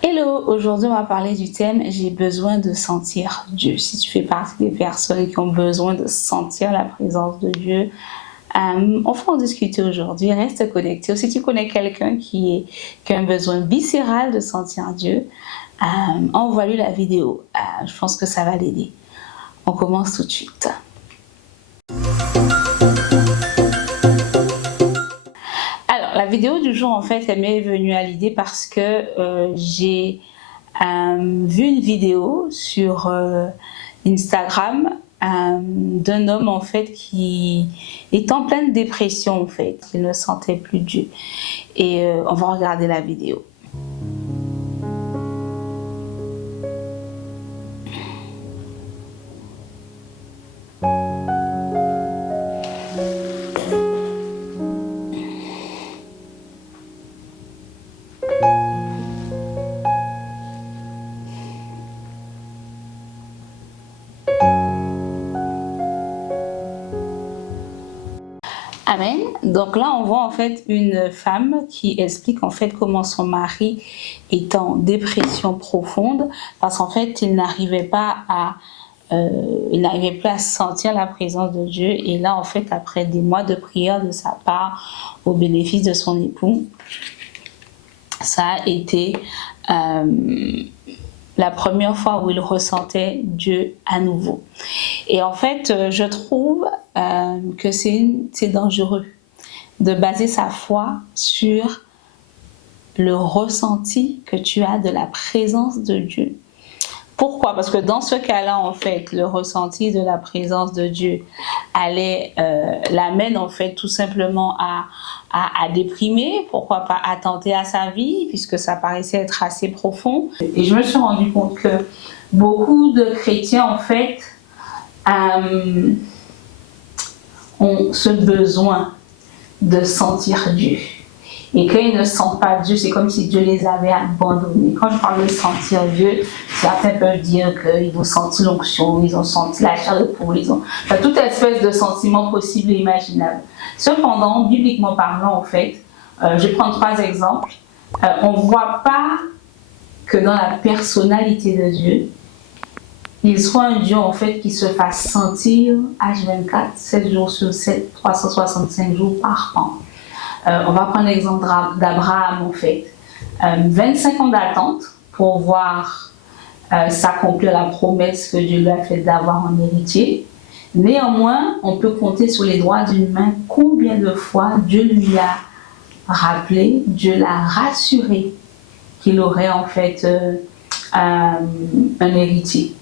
Hello, aujourd'hui on va parler du thème j'ai besoin de sentir Dieu. Si tu fais partie des personnes qui ont besoin de sentir la présence de Dieu, on va en discuter aujourd'hui. Reste connecté. Si tu connais quelqu'un qui a un besoin viscéral de sentir Dieu, envoie-lui la vidéo. Je pense que ça va l'aider. On commence tout de suite. Alors, la vidéo du jour, en fait, elle m'est venue à l'idée parce que j'ai vu une vidéo sur Instagram d'un homme, en fait, qui est en pleine dépression, en fait. Il ne sentait plus Dieu. Et on va regarder la vidéo. Amen. Donc là, on voit en fait une femme qui explique en fait comment son mari est en dépression profonde parce qu'en fait, il n'arrivait plus à sentir la présence de Dieu. Et là, en fait, après des mois de prière de sa part, au bénéfice de son époux, ça a été la première fois où il ressentait Dieu à nouveau. Et en fait, je trouve que c'est dangereux de baser sa foi sur le ressenti que tu as de la présence de Dieu. Pourquoi? Parce que dans ce cas-là, en fait, le ressenti de la présence de Dieu l'amène en fait tout simplement à déprimer, pourquoi pas à tenter à sa vie, puisque ça paraissait être assez profond. Et je me suis rendu compte que beaucoup de chrétiens, en fait, ont ce besoin de sentir Dieu. Et quand ils ne sentent pas Dieu, c'est comme si Dieu les avait abandonnés. Quand je parle de sentir Dieu, certains peuvent dire qu'ils ont senti l'onction, ils ont senti la chair de poule, ils ont toute espèce de sentiments possibles et imaginables. Cependant, bibliquement parlant, en fait, je vais prendre 3 exemples. On ne voit pas que dans la personnalité de Dieu, il soit un Dieu en fait qui se fasse sentir H24, 7 jours sur 7, 365 jours par an. On va prendre l'exemple d'Abraham en fait. 25 ans d'attente pour voir s'accomplir la promesse que Dieu lui a faite d'avoir un héritier. Néanmoins, on peut compter sur les doigts d'une main combien de fois Dieu lui a rappelé, Dieu l'a rassuré qu'il aurait en fait un héritier.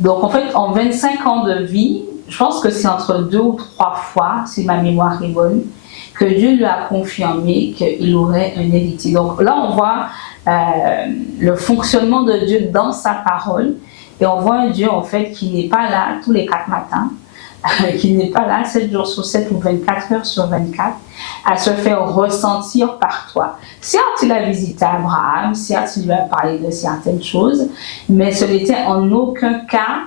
Donc en fait, en 25 ans de vie, je pense que c'est entre 2 ou 3 fois, si ma mémoire est bonne, que Dieu lui a confirmé qu'il aurait un héritier. Donc là, on voit le fonctionnement de Dieu dans sa parole, et on voit un Dieu en fait qui n'est pas là tous les 4 matins, qui n'est pas là 7 jours sur 7 ou 24 heures sur 24, à se faire ressentir par toi. Certes, il a visité Abraham, certes, il lui a parlé de certaines choses, mais ce n'était en aucun cas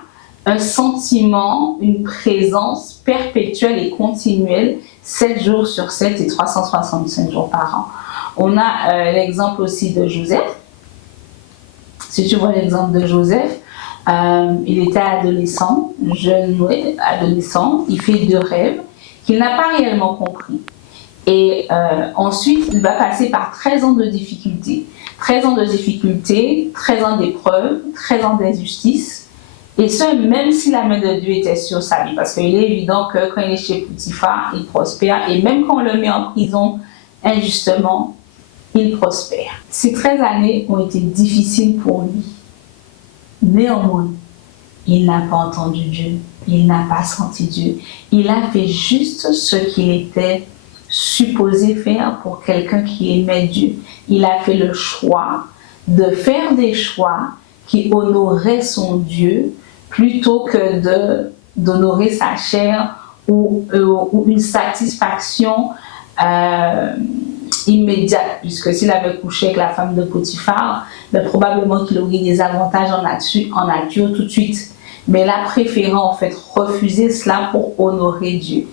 un sentiment, une présence perpétuelle et continuelle, 7 jours sur 7 et 365 jours par an. On a l'exemple aussi de Joseph. Si tu vois l'exemple de Joseph, il était adolescent, jeune adolescent, il fait 2 rêves qu'il n'a pas réellement compris. Et ensuite, il va passer par 13 ans de difficultés. 13 ans de difficultés, 13 ans d'épreuves, 13 ans d'injustice. Et ce, même si la main de Dieu était sur sa vie. Parce qu'il est évident que quand il est chez Potiphar, il prospère. Et même quand on le met en prison injustement, il prospère. Ces 13 années ont été difficiles pour lui. Néanmoins, il n'a pas entendu Dieu. Il n'a pas senti Dieu. Il a fait juste ce qu'il était supposé faire pour quelqu'un qui aimait Dieu. Il a fait le choix de faire des choix qui honoraient son Dieu plutôt que d'honorer sa chair ou une satisfaction immédiate, puisque s'il avait couché avec la femme de Potiphar, probablement qu'il aurait des avantages en nature tout de suite. Mais il a préféré en fait refuser cela pour honorer Dieu.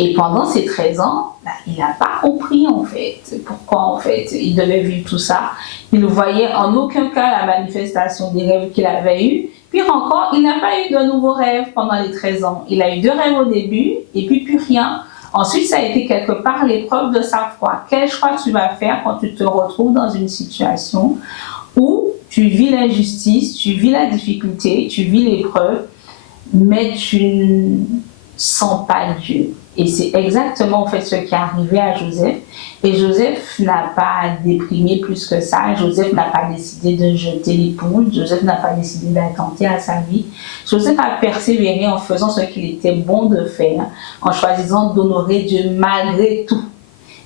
Et pendant ces 13 ans, il n'a pas compris en fait pourquoi en fait il devait vivre tout ça. Il ne voyait en aucun cas la manifestation des rêves qu'il avait eus. Pire encore, il n'a pas eu de nouveaux rêves pendant les 13 ans. Il a eu 2 rêves au début et puis plus rien. Ensuite, ça a été quelque part l'épreuve de sa foi. Quel choix tu vas faire quand tu te retrouves dans une situation où tu vis l'injustice, tu vis la difficulté, tu vis l'épreuve, mais tu ne sens pas Dieu. Et c'est exactement en fait ce qui est arrivé à Joseph. Et Joseph n'a pas déprimé plus que ça. Joseph n'a pas décidé de jeter l'éponge. Joseph n'a pas décidé d'attenter à sa vie. Joseph a persévéré en faisant ce qu'il était bon de faire, en choisissant d'honorer Dieu malgré tout.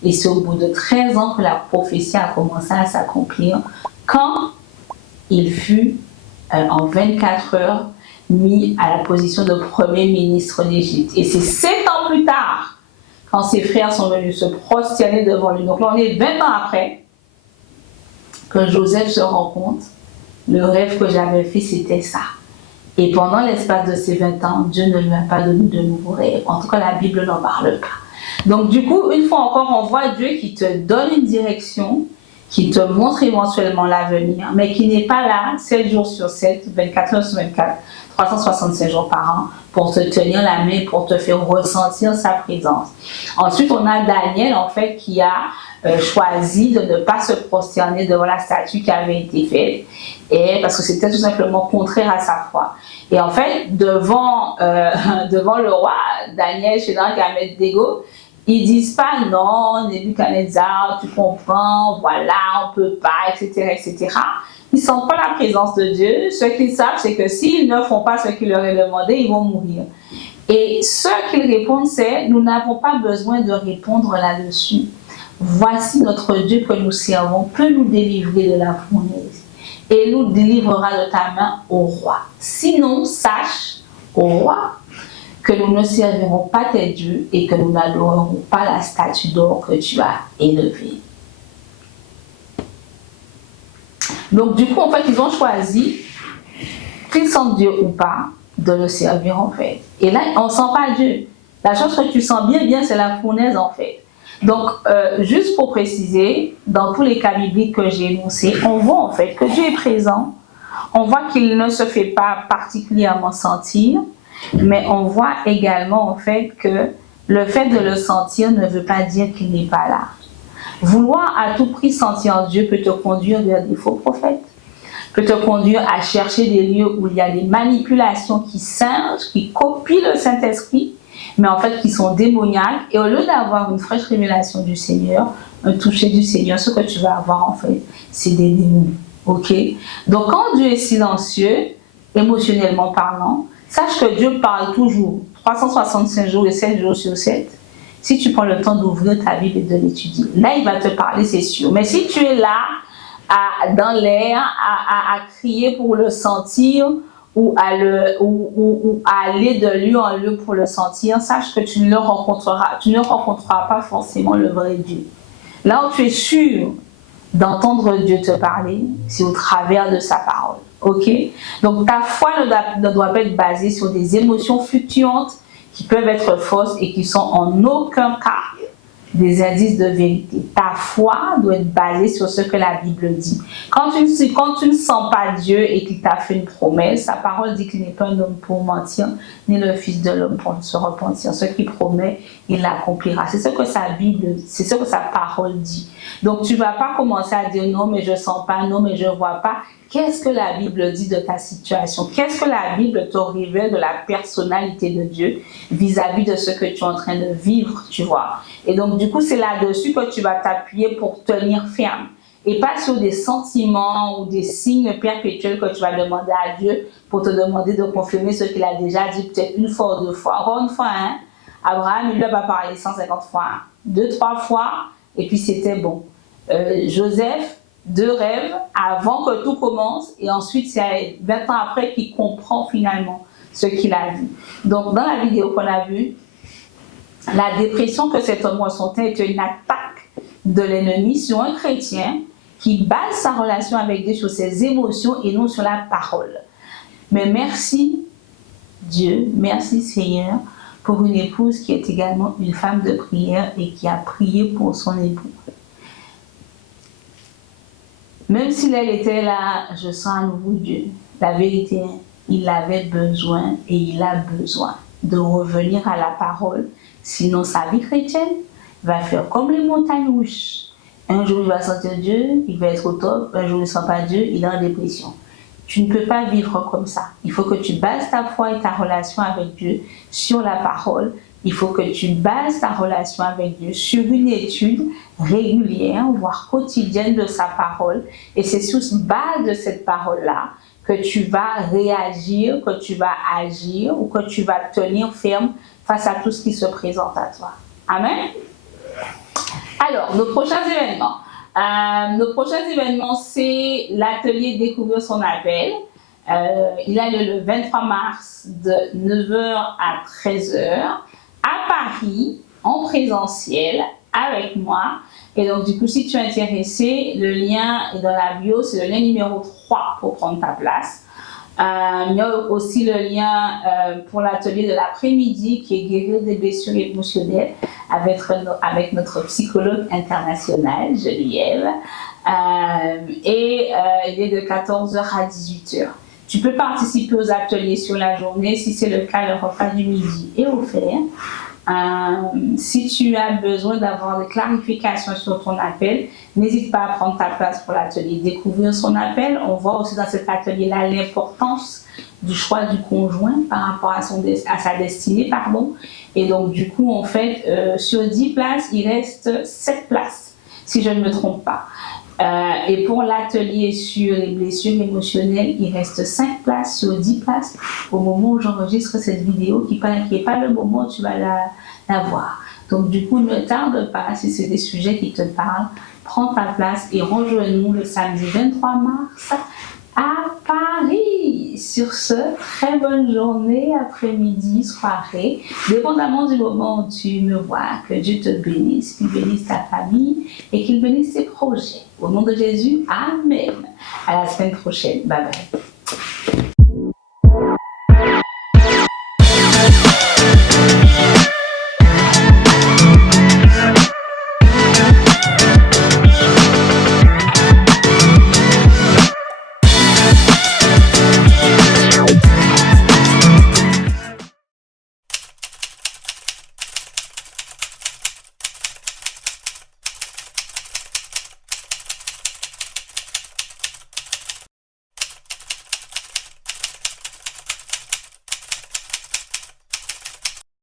Et c'est au bout de 13 ans que la prophétie a commencé à s'accomplir, quand il fut en 24 heures mis à la position de premier ministre d'Égypte. Et c'est 7 ans plus tard, quand ses frères sont venus se prosterner devant lui. Donc là, on est 20 ans après que Joseph se rend compte, le rêve que j'avais fait, c'était ça. Et pendant l'espace de ces 20 ans, Dieu ne lui a pas donné de nouveaux rêves. En tout cas, la Bible n'en parle pas. Donc du coup, une fois encore, on voit Dieu qui te donne une direction, qui te montre éventuellement l'avenir, mais qui n'est pas là 7 jours sur 7, 24 heures sur 24, 365 jours par an, pour te tenir la main, pour te faire ressentir sa présence. Ensuite, on a Daniel, en fait, qui a choisi de ne pas se prosterner devant la statue qui avait été faite, et parce que c'était tout simplement contraire à sa foi. Et en fait, devant le roi, Daniel, Shadrach et Abednego, ils disent pas non, Nebuchadnezzar, tu comprends, voilà, on peut pas, etc., etc. Ils ne sentent pas la présence de Dieu. Ce qu'ils savent, c'est que s'ils ne font pas ce qu'il leur est demandé, ils vont mourir. Et ce qu'ils répondent, c'est: nous n'avons pas besoin de répondre là-dessus. Voici notre Dieu que nous servons peut nous délivrer de la fournaise et nous délivrera de ta main au roi. Sinon, sache, au roi, que nous ne servirons pas tes dieux et que nous n'adorerons pas la statue d'or que tu as élevée. Donc du coup, en fait, ils ont choisi, qu'ils sentent Dieu ou pas, de le servir en fait. Et là, on ne sent pas Dieu. La chose que tu sens bien, c'est la fournaise en fait. Donc, juste pour préciser, dans tous les cas bibliques que j'ai énoncés, on voit en fait que Dieu est présent. On voit qu'il ne se fait pas particulièrement sentir, mais on voit également en fait que le fait de le sentir ne veut pas dire qu'il n'est pas là. Vouloir à tout prix sentir Dieu peut te conduire vers des faux prophètes, peut te conduire à chercher des lieux où il y a des manipulations qui singent, qui copient le Saint-Esprit, mais en fait qui sont démoniaques. Et au lieu d'avoir une fraîche révélation du Seigneur, un toucher du Seigneur, ce que tu vas avoir en fait, c'est des démons. Ok? Donc quand Dieu est silencieux, émotionnellement parlant, sache que Dieu parle toujours, 365 jours et 7 jours sur 7. Si tu prends le temps d'ouvrir ta Bible et de l'étudier, là il va te parler, c'est sûr. Mais si tu es là, dans l'air, à crier pour le sentir, ou à aller de lieu en lieu pour le sentir, sache que tu ne rencontreras pas forcément le vrai Dieu. Là où tu es sûr d'entendre Dieu te parler, c'est au travers de sa parole. Ok? Donc ta foi ne doit pas être basée sur des émotions fluctuantes qui peuvent être fausses et qui sont en aucun cas des indices de vérité. Ta foi doit être basée sur ce que la Bible dit. Quand tu ne sens pas Dieu et qu'il t'a fait une promesse, sa parole dit qu'il n'est pas un homme pour mentir, ni le fils de l'homme pour se repentir. Ce qu'il promet, il l'accomplira. C'est ce que sa Bible, c'est ce que sa parole dit. Donc tu ne vas pas commencer à dire non mais je ne sens pas, non mais je ne vois pas. Qu'est-ce que la Bible dit de ta situation? Qu'est-ce que la Bible te révèle de la personnalité de Dieu vis-à-vis de ce que tu es en train de vivre, tu vois? Et donc, du coup, c'est là-dessus que tu vas t'appuyer pour tenir ferme. Et pas sur des sentiments ou des signes perpétuels que tu vas demander à Dieu pour te demander de confirmer ce qu'il a déjà dit peut-être une fois ou deux fois. Encore une fois, hein, Abraham, il lui a pas parlé 150 fois, 2-3 fois, et puis c'était bon. Joseph, 2 rêves avant que tout commence, et ensuite c'est 20 ans après qu'il comprend finalement ce qu'il a vu. Donc dans la vidéo qu'on a vue, la dépression que cet homme ressentait était une attaque de l'ennemi sur un chrétien qui base sa relation avec Dieu sur ses émotions et non sur la parole. Mais merci Dieu, merci Seigneur, pour une épouse qui est également une femme de prière et qui a prié pour son époux. Même si elle était là, je sens à nouveau Dieu. La vérité, il avait besoin et il a besoin de revenir à la parole. Sinon, sa vie chrétienne va faire comme les montagnes rouges. Un jour, il va sentir Dieu, il va être au top. Un jour, il ne sent pas Dieu, il est en dépression. Tu ne peux pas vivre comme ça. Il faut que tu bases ta foi et ta relation avec Dieu sur la parole. Il faut que tu bases ta relation avec Dieu sur une étude régulière, voire quotidienne de sa parole. Et c'est sur base de cette parole-là que tu vas réagir, que tu vas agir ou que tu vas tenir ferme face à tout ce qui se présente à toi. Amen. Alors, nos prochains événements. C'est l'atelier Découvrir son appel. Il a lieu le 23 mars de 9h à 13h à Paris, en présentiel, avec moi. Et donc, du coup, si tu es intéressé, le lien est dans la bio, c'est le lien numéro 3 pour prendre ta place. Il y a aussi le lien pour l'atelier de l'après-midi qui est guérir des blessures émotionnelles avec notre psychologue international, Geneviève. Il est de 14h à 18h. Tu peux participer aux ateliers sur la journée. Si c'est le cas, le repas du midi est offert. Si tu as besoin d'avoir des clarifications sur ton appel, n'hésite pas à prendre ta place pour l'atelier Découvrir son appel. On voit aussi dans cet atelier-là l'importance du choix du conjoint par rapport à sa destinée. Et donc, du coup, en fait, sur 10 places, il reste 7 places, si je ne me trompe pas. Et pour l'atelier sur les blessures émotionnelles, il reste 5 places sur 10 places au moment où j'enregistre cette vidéo, qui n'est pas le moment où tu vas la voir. Donc du coup, ne tarde pas, si c'est des sujets qui te parlent, prends ta place et rejoins-nous le samedi 23 mars à Paris. Sur ce, très bonne journée, après-midi, soirée, dépendamment du moment où tu me vois. Que Dieu te bénisse, qu'il bénisse ta famille et qu'il bénisse tes projets. Au nom de Jésus, Amen. À la semaine prochaine. Bye bye.